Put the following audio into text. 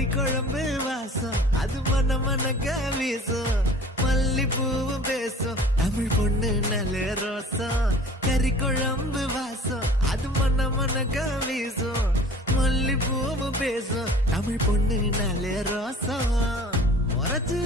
கறி குழம்பு வாசம் அது மன மனக்க வீசும் மல்லிப்பூவும் பேசும் தமிழ் பொண்ணு நல்ல ரோசம் கறி குழம்பு வாசம் அது மன மனக்க வீசும் மல்லிப்பூவும் பேசும் தமிழ் பொண்ணு நல்ல ரோசம் முறைச்சு